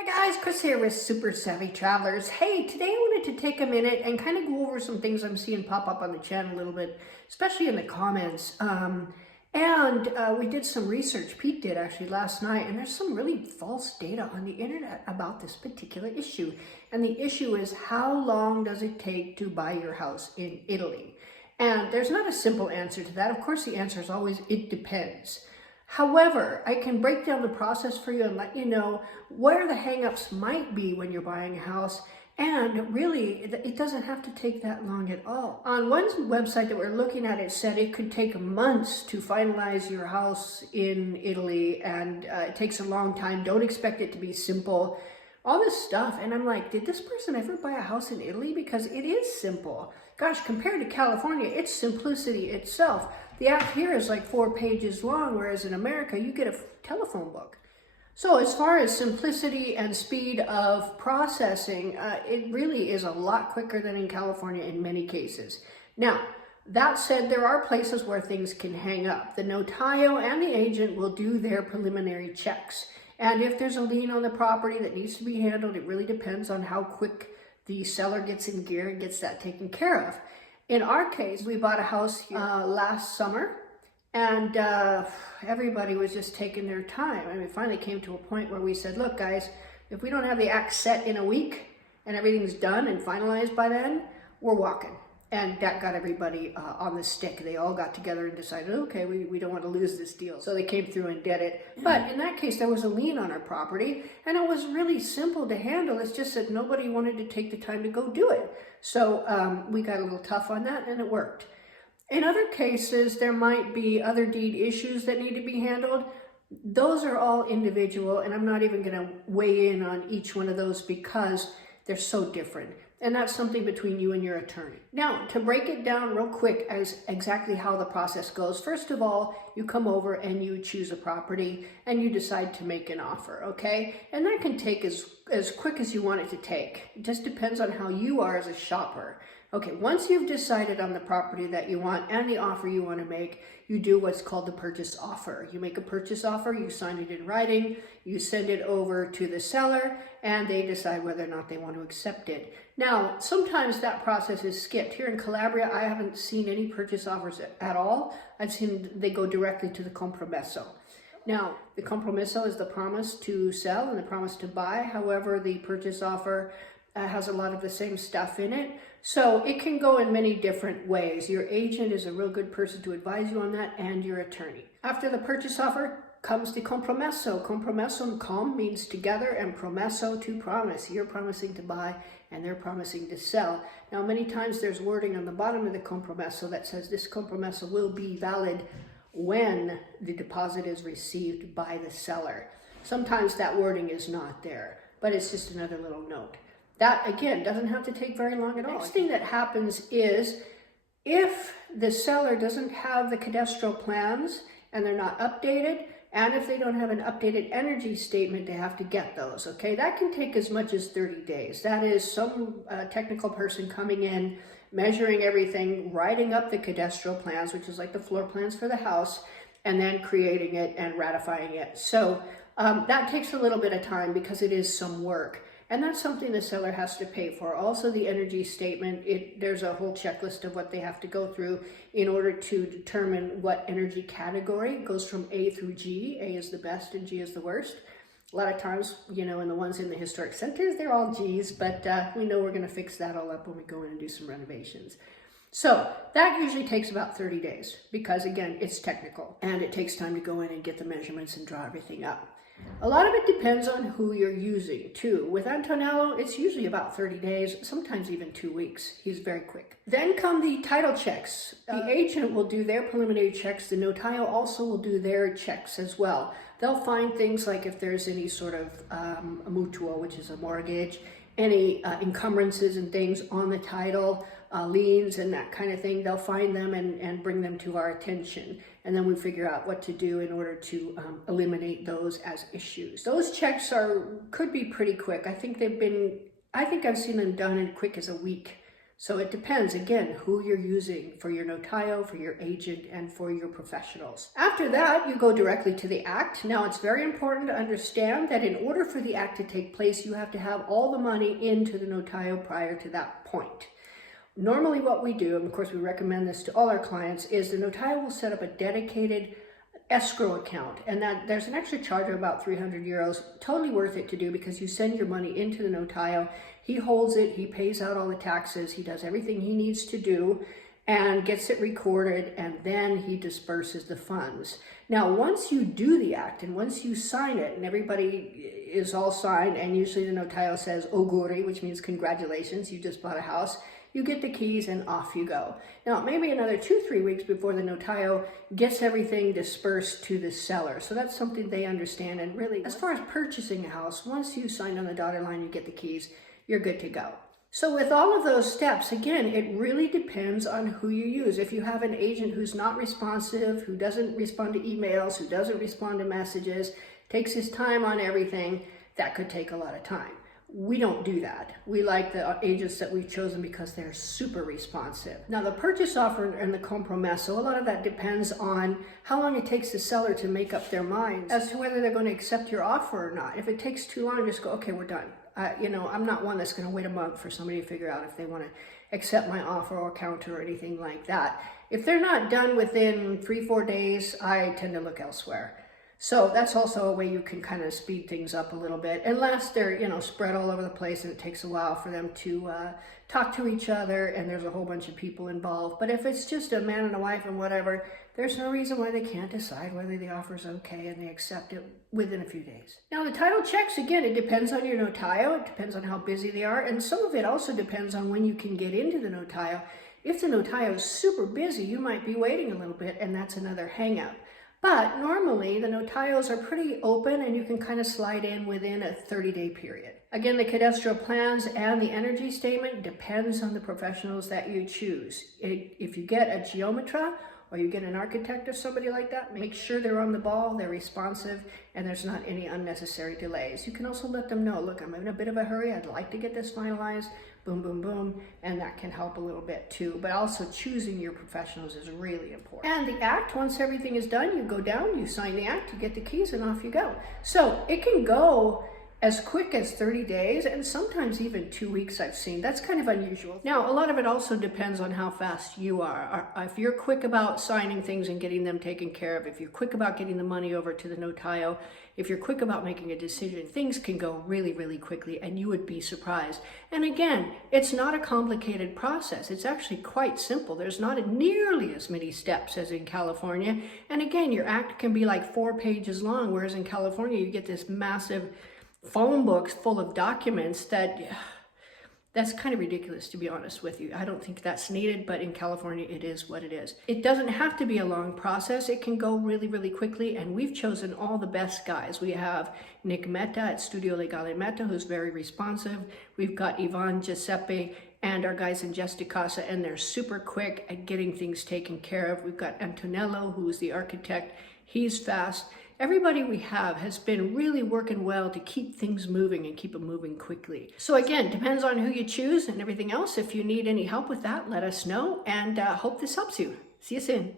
Hi guys, Chris here with Super Savvy Travelers. Hey, today I wanted to take a minute and kind of go over some things I'm seeing pop up on the channel a little bit, especially in the comments. We did some research, Pete did actually last night, and there's some really false data on the internet about this particular issue. And the issue is, how long does it take to buy your house in Italy? And there's not a simple answer to that. Of course, the answer is always, it depends. However, I can break down the process for you and let you know where the hangups might be when you're buying a house. And really, it doesn't have to take that long at all. On one website that we're looking at, it said it could take months to finalize your house in Italy, and it takes a long time. Don't expect it to be simple. All this stuff. And I'm like, did this person ever buy a house in Italy? Because it is simple. Gosh, compared to California, it's simplicity itself. The app here is like 4 pages long, whereas in America, you get a telephone book. So as far as simplicity and speed of processing, it really is a lot quicker than in California in many cases. Now, that said, there are places where things can hang up. The notaio and the agent will do their preliminary checks. And if there's a lien on the property that needs to be handled, it really depends on how quick the seller gets in gear and gets that taken care of. In our case, we bought a house here, last summer, and everybody was just taking their time. I mean, it finally came to a point where we said, look guys, if we don't have the act set in a week and everything's done and finalized by then, we're walking. And that got everybody on the stick. They all got together and decided, okay, we don't want to lose this deal. So they came through and did it. But in that case, there was a lien on our property, and it was really simple to handle. It's just that nobody wanted to take the time to go do it. So we got a little tough on that, and it worked. In other cases, there might be other deed issues that need to be handled. Those are all individual, and I'm not even going to weigh in on each one of those because they're so different. And that's something between you and your attorney. Now, to break it down real quick as exactly how the process goes, first of all, you come over and you choose a property and you decide to make an offer, okay? And that can take as quick as you want it to take. It just depends on how you are as a shopper. Okay, once you've decided on the property that you want and the offer you want to make, you do what's called the purchase offer. You make a purchase offer, you sign it in writing, you send it over to the seller, and they decide whether or not they want to accept it. Now, sometimes that process is skipped. Here in Calabria, I haven't seen any purchase offers at all. I've seen they go directly to the compromesso. Now, the compromesso is the promise to sell and the promise to buy. However, the purchase offer has a lot of the same stuff in it. So it can go in many different ways. Your agent is a real good person to advise you on that, and your attorney. After the purchase offer comes the compromesso. Compromesso, com means together, and promesso, to promise. You're promising to buy and they're promising to sell. Now, many times there's wording on the bottom of the compromesso that says this compromesso will be valid when the deposit is received by the seller. Sometimes that wording is not there, but it's just another little note. That, again, doesn't have to take very long at all. The next thing that happens is if the seller doesn't have the cadastral plans and they're not updated, and if they don't have an updated energy statement, they have to get those, okay? That can take as much as 30 days. That is some technical person coming in, measuring everything, writing up the cadastral plans, which is like the floor plans for the house, and then creating it and ratifying it. So that takes a little bit of time because it is some work. And that's something the seller has to pay for. Also, the energy statement, there's a whole checklist of what they have to go through in order to determine what energy category. It goes from A through G. A is the best and G is the worst. A lot of times, you know, in the ones in the historic centers, they're all Gs, but we know we're going to fix that all up when we go in and do some renovations. So that usually takes about 30 days because, again, it's technical and it takes time to go in and get the measurements and draw everything up. A lot of it depends on who you're using, too. With Antonello, it's usually about 30 days, sometimes even 2 weeks. He's very quick. Then come the title checks. The agent will do their preliminary checks. The notaio also will do their checks as well. They'll find things like if there's any sort of a mutuo, which is a mortgage, any encumbrances and things on the title, liens and that kind of thing. They'll find them and bring them to our attention. And then we figure out what to do in order to eliminate those as issues. Those checks could be pretty quick. I think I've seen them done in quick as a week So it depends, again, who you're using for your notario, for your agent, and for your professionals. After that, you go directly to the act. Now, it's very important to understand that in order for the act to take place, you have to have all the money into the notario prior to that point. Normally what we do, and of course we recommend this to all our clients, is the notario will set up a dedicated escrow account, and that there's an extra charge of about 300 euros. Totally worth it to do, because you send your money into the notario. He holds it, he pays out all the taxes, he does everything he needs to do and gets it recorded, and then he disperses the funds. Now, once you do the act and once you sign it and everybody is all signed, and usually the notario says auguri, which means congratulations, you just bought a house, you get the keys and off you go. Now, maybe another 2-3 weeks before the notario gets everything dispersed to the seller. So that's something they understand. And really, as far as purchasing a house, once you sign on the dotted line, you get the keys, you're good to go. So with all of those steps, again, it really depends on who you use. If you have an agent who's not responsive, who doesn't respond to emails, who doesn't respond to messages, takes his time on everything, that could take a lot of time. We don't do that. We like the agents that we've chosen because they're super responsive. Now, the purchase offer and the compromiso, a lot of that depends on how long it takes the seller to make up their mind as to whether they're going to accept your offer or not. If it takes too long, just go, okay, we're done. I'm not one that's going to wait a month for somebody to figure out if they want to accept my offer or counter or anything like that. If they're not done within 3-4 days, I tend to look elsewhere. So that's also a way you can kind of speed things up a little bit, unless they're, spread all over the place and it takes a while for them to talk to each other and there's a whole bunch of people involved. But if it's just a man and a wife and whatever, there's no reason why they can't decide whether the offer's okay and they accept it within a few days. Now, the title checks, again, it depends on your notario. It depends on how busy they are. And some of it also depends on when you can get into the notario. If the notario is super busy, you might be waiting a little bit, and that's another hang up. But normally the notarios are pretty open and you can kind of slide in within a 30-day period. Again, the cadastral plans and the energy statement depends on the professionals that you choose. If you get a geometra or you get an architect or somebody like that, make sure they're on the ball, they're responsive, and there's not any unnecessary delays. You can also let them know, look, I'm in a bit of a hurry, I'd like to get this finalized, boom, boom, boom, and that can help a little bit too. But also choosing your professionals is really important. And the act, once everything is done, you go down, you sign the act, you get the keys, and off you go. So it can go as quick as 30 days and sometimes even 2 weeks I've seen. That's kind of unusual. Now, a lot of it also depends on how fast you are. If you're quick about signing things and getting them taken care of, if you're quick about getting the money over to the notario, if you're quick about making a decision, things can go really, really quickly and you would be surprised. And again, it's not a complicated process. It's actually quite simple. There's not nearly as many steps as in California. And again, your act can be like 4 pages long, whereas in California, you get this massive phone books full of documents that's kind of ridiculous, to be honest with you. I don't think that's needed, but in California, it is what it is. It doesn't have to be a long process. It can go really, really quickly, and we've chosen all the best guys. We have Nick Metta at Studio Legale Metta, who's very responsive. We've got Ivan Giuseppe and our guys in Gesticasa, and they're super quick at getting things taken care of. We've got Antonello, who's the architect. He's fast. Everybody we have has been really working well to keep things moving and keep them moving quickly. So again, depends on who you choose and everything else. If you need any help with that, let us know, and hope this helps you. See you soon.